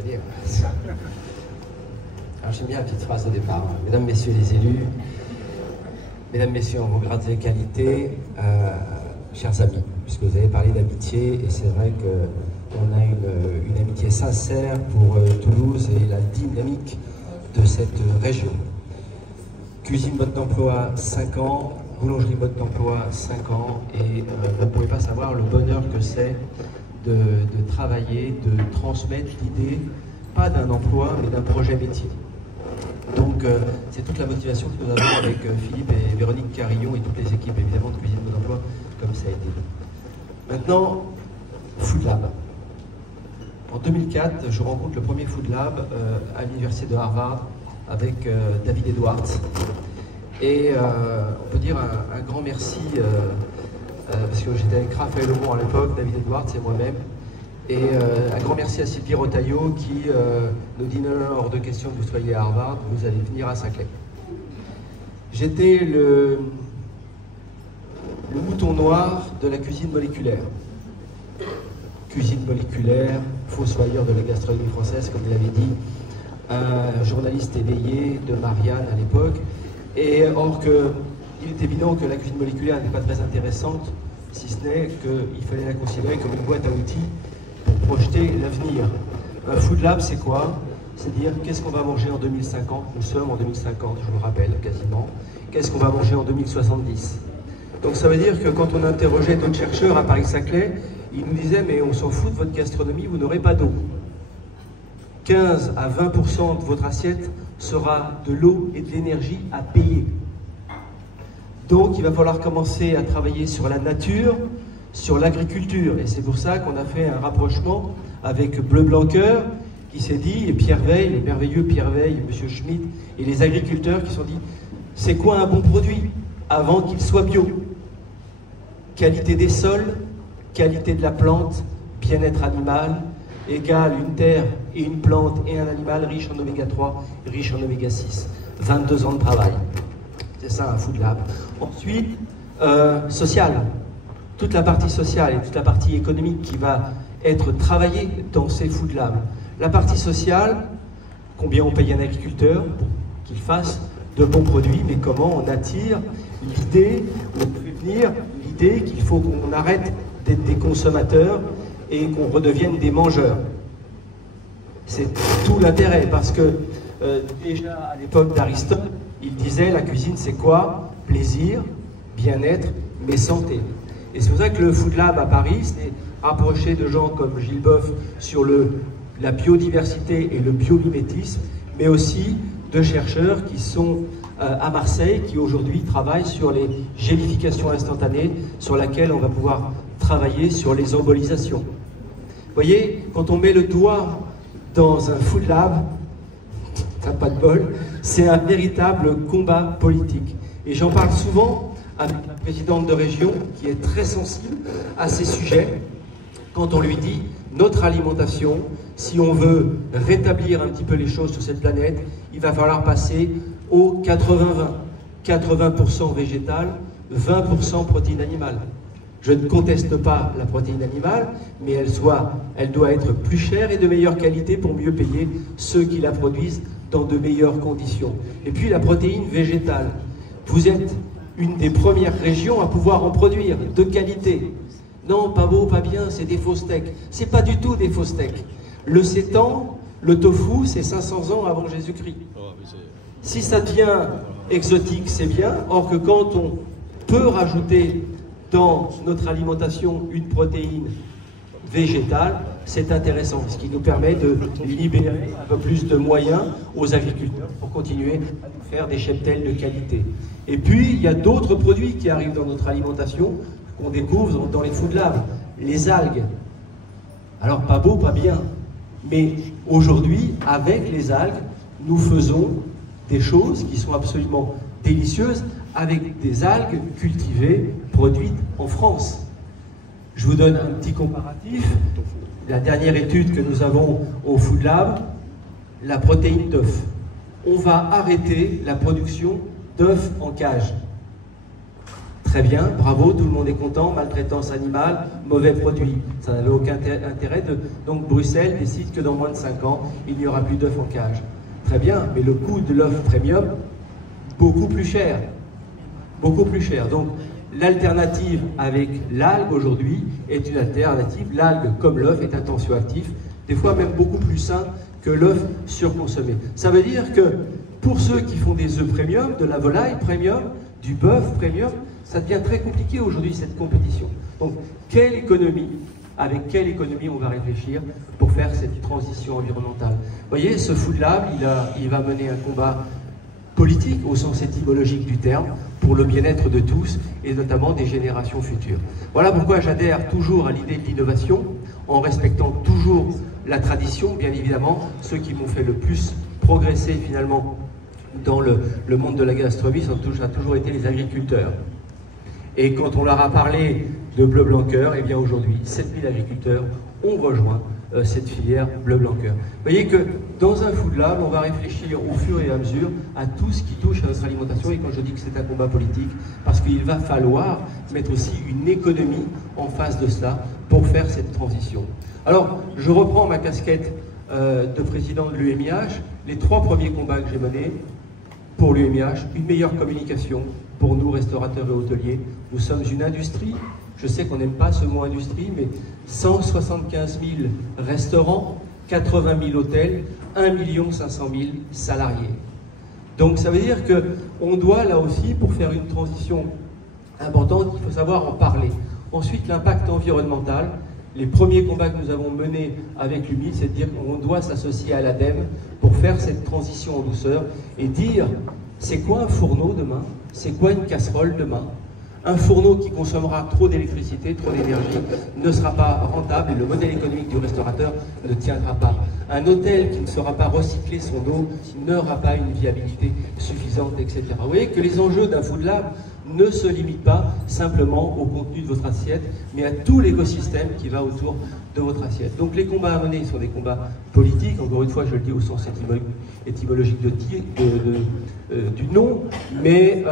venir. Alors j'aime bien la petite phrase au départ. Mesdames, messieurs les élus, mesdames, messieurs en vos grades et qualités, chers amis, puisque vous avez parlé d'amitié, et c'est vrai qu'on a une amitié sincère pour Toulouse et la dynamique de cette région. Cuisine mode d'emploi, 5 ans, boulangerie mode d'emploi, 5 ans, et vous ne pouvez pas savoir le bonheur que c'est de travailler, de transmettre l'idée, pas d'un emploi, mais d'un projet métier. Donc c'est toute la motivation que nous avons avec Philippe et Véronique Carillon et toutes les équipes évidemment de Cuisine mode d'emploi, comme ça a été dit. Maintenant, Food Lab. En 2004, je rencontre le premier Food Lab à l'université de Harvard avec David Edwards. Et on peut dire un grand merci, parce que j'étais avec Raphaël Aumont à l'époque, David Edwards et moi-même. Et un grand merci à Sylvie Rotaillot qui nous dit non, hors de question que vous soyez à Harvard, vous allez venir à Saclay. J'étais le mouton noir de la cuisine moléculaire. Cuisine moléculaire, fossoyeur de la gastronomie française, comme vous l'avez dit, un journaliste éveillé de Marianne à l'époque. Et or il est évident que la cuisine moléculaire n'est pas très intéressante, si ce n'est qu'il fallait la considérer comme une boîte à outils pour projeter l'avenir. Un Food Lab, c'est quoi? C'est dire qu'est-ce qu'on va manger en 2050? Nous sommes en 2050, je me rappelle quasiment. Qu'est-ce qu'on va manger en 2070? Donc ça veut dire que quand on interrogeait d'autres chercheurs à Paris-Saclay, ils nous disaient mais on s'en fout de votre gastronomie, vous n'aurez pas d'eau. 15 à 20% de votre assiette sera de l'eau et de l'énergie à payer. Donc il va falloir commencer à travailler sur la nature, sur l'agriculture. Et c'est pour ça qu'on a fait un rapprochement avec Bleu Blanc Cœur, qui s'est dit, et Pierre Veille, le merveilleux Pierre Veille, M. Schmitt, et les agriculteurs qui se sont dit, c'est quoi un bon produit avant qu'il soit bio? Qualité des sols, qualité de la plante, bien-être animal, égale une terre et une plante et un animal riche en oméga 3, riche en oméga 6. 22 ans de travail. C'est ça un Food Lab. Ensuite, social. Toute la partie sociale et toute la partie économique qui va être travaillée dans ces Food Labs. La partie sociale, combien on paye un agriculteur pour qu'il fasse de bons produits, mais comment on attire l'idée, on fait venir l'idée qu'il faut qu'on arrête d'être des consommateurs et qu'on redevienne des mangeurs. C'est tout l'intérêt, parce que déjà à l'époque d'Aristote, il disait la cuisine c'est quoi? Plaisir, bien-être, mais santé. Et c'est pour ça que le Food Lab à Paris s'est rapproché de gens comme Gilles Boeuf sur la biodiversité et le biomimétisme, mais aussi de chercheurs qui sont à Marseille, qui aujourd'hui travaillent sur les gélifications instantanées, sur laquelle on va pouvoir travailler sur les embolisations. Vous voyez, quand on met le doigt dans un Food Lab, t'as pas de bol, c'est un véritable combat politique. Et j'en parle souvent avec la présidente de région, qui est très sensible à ces sujets, quand on lui dit, notre alimentation, si on veut rétablir un petit peu les choses sur cette planète, il va falloir passer au 80-20. 80% végétal, 20% protéines animales. Je ne conteste pas la protéine animale, mais elle doit être plus chère et de meilleure qualité pour mieux payer ceux qui la produisent dans de meilleures conditions. Et puis la protéine végétale. Vous êtes une des premières régions à pouvoir en produire de qualité. Non, pas beau, pas bien, c'est des faux steaks. C'est pas du tout des faux steaks. Le sétan, le tofu, c'est 500 ans avant Jésus-Christ. Si ça devient exotique, c'est bien. Or que quand on peut rajouter dans notre alimentation une protéine végétale, c'est intéressant, ce qui nous permet de libérer un peu plus de moyens aux agriculteurs pour continuer à nous faire des cheptels de qualité. Et puis, il y a d'autres produits qui arrivent dans notre alimentation qu'on découvre dans les Food Labs. Les algues. Alors, pas beau, pas bien. Mais aujourd'hui, avec les algues, nous faisons des choses qui sont absolument délicieuses avec des algues cultivées, produites en France. Je vous donne un petit comparatif. La dernière étude que nous avons au Food Lab, la protéine d'œuf. On va arrêter la production d'œufs en cage. Très bien, bravo, tout le monde est content, maltraitance animale, mauvais produit. Ça n'avait aucun intérêt. Donc Bruxelles décide que dans moins de 5 ans, il n'y aura plus d'œufs en cage. Très bien, mais le coût de l'œuf premium, beaucoup plus cher. Beaucoup plus cher. Donc l'alternative avec l'algue aujourd'hui est une alternative. L'algue, comme l'œuf, est un tensioactif, des fois même beaucoup plus sain que l'œuf surconsommé. Ça veut dire que pour ceux qui font des œufs premium, de la volaille premium, du bœuf premium, ça devient très compliqué aujourd'hui cette compétition. Donc avec quelle économie on va réfléchir pour faire cette transition environnementale? Vous voyez, ce Food Lab, il va mener un combat politique au sens étymologique du terme, pour le bien-être de tous et notamment des générations futures. Voilà pourquoi j'adhère toujours à l'idée de l'innovation, en respectant toujours la tradition, bien évidemment. Ceux qui m'ont fait le plus progresser finalement dans le monde de la gastronomie, ça a toujours été les agriculteurs. Et quand on leur a parlé de bleu blanc cœur, et bien aujourd'hui, 7000 agriculteurs ont rejoint cette filière bleu blanc cœur. Vous voyez que dans un Food Lab, on va réfléchir au fur et à mesure à tout ce qui touche à notre alimentation. Et quand je dis que c'est un combat politique, parce qu'il va falloir mettre aussi une économie en face de cela pour faire cette transition. Alors, je reprends ma casquette de président de l'UMIH. Les 3 premiers combats que j'ai menés pour l'UMIH, une meilleure communication pour nous, restaurateurs et hôteliers. Nous sommes une industrie. Je sais qu'on n'aime pas ce mot industrie, mais 175 000 restaurants, 80 000 hôtels, 1 500 000 salariés. Donc ça veut dire qu'on doit là aussi, pour faire une transition importante, il faut savoir en parler. Ensuite, l'impact environnemental. Les premiers combats que nous avons menés avec l'UMI, c'est de dire qu'on doit s'associer à l'ADEME pour faire cette transition en douceur et dire c'est quoi un fourneau demain, c'est quoi une casserole demain. Un fourneau qui consommera trop d'électricité, trop d'énergie, ne sera pas rentable et le modèle économique du restaurateur ne tiendra pas. Un hôtel qui ne saura pas recycler son eau n'aura pas une viabilité suffisante, etc. Vous voyez que les enjeux d'un Food Lab ne se limitent pas simplement au contenu de votre assiette, mais à tout l'écosystème qui va autour de votre assiette. Donc les combats à mener sont des combats politiques, encore une fois je le dis au sens étymologique du nom, mais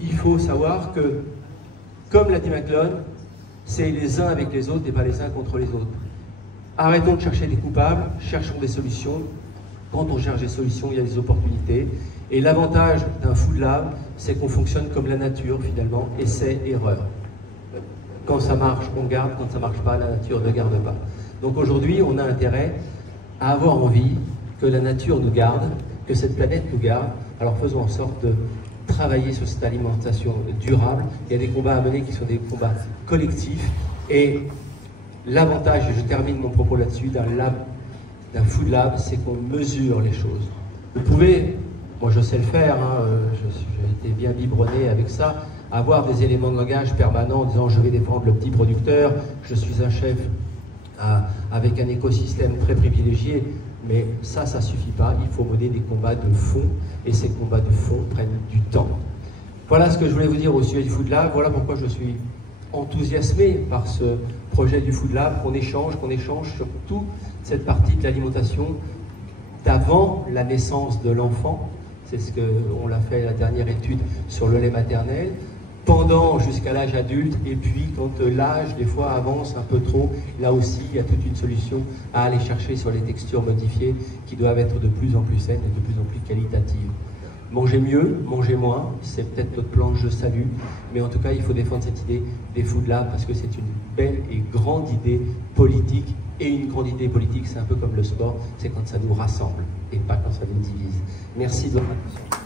il faut savoir que, comme l'a dit McLuhan, c'est les uns avec les autres et pas les uns contre les autres. Arrêtons de chercher des coupables, cherchons des solutions. Quand on cherche des solutions, il y a des opportunités. Et l'avantage d'un Food Lab, c'est qu'on fonctionne comme la nature finalement, essai, erreur. Quand ça marche, on garde, quand ça ne marche pas, la nature ne garde pas. Donc aujourd'hui, on a intérêt à avoir envie que la nature nous garde, que cette planète nous garde. Alors faisons en sorte de travailler sur cette alimentation durable. Il y a des combats à mener qui sont des combats collectifs. Et l'avantage, et je termine mon propos là-dessus, d'un Food Lab, c'est qu'on mesure les choses. Vous pouvez, moi je sais le faire, hein, j'ai été bien biberonné avec ça, avoir des éléments de langage permanents en disant je vais défendre le petit producteur, je suis un chef avec un écosystème très privilégié, mais ça ne suffit pas, il faut mener des combats de fond, et ces combats de fond prennent du temps. Voilà ce que je voulais vous dire au sujet du Food Lab, voilà pourquoi je suis enthousiasmé par ce projet du Food Lab, qu'on échange sur toute cette partie de l'alimentation d'avant la naissance de l'enfant, c'est ce qu'on l'a fait la dernière étude sur le lait maternel, pendant jusqu'à l'âge adulte, et puis quand l'âge des fois avance un peu trop, là aussi il y a toute une solution à aller chercher sur les textures modifiées qui doivent être de plus en plus saines et de plus en plus qualitatives. Manger mieux, manger moins, c'est peut-être notre plan que je salue, mais en tout cas il faut défendre cette idée des Food Labs parce que c'est une belle et grande idée politique, et une grande idée politique c'est un peu comme le sport, c'est quand ça nous rassemble et pas quand ça nous divise. Merci de votre attention.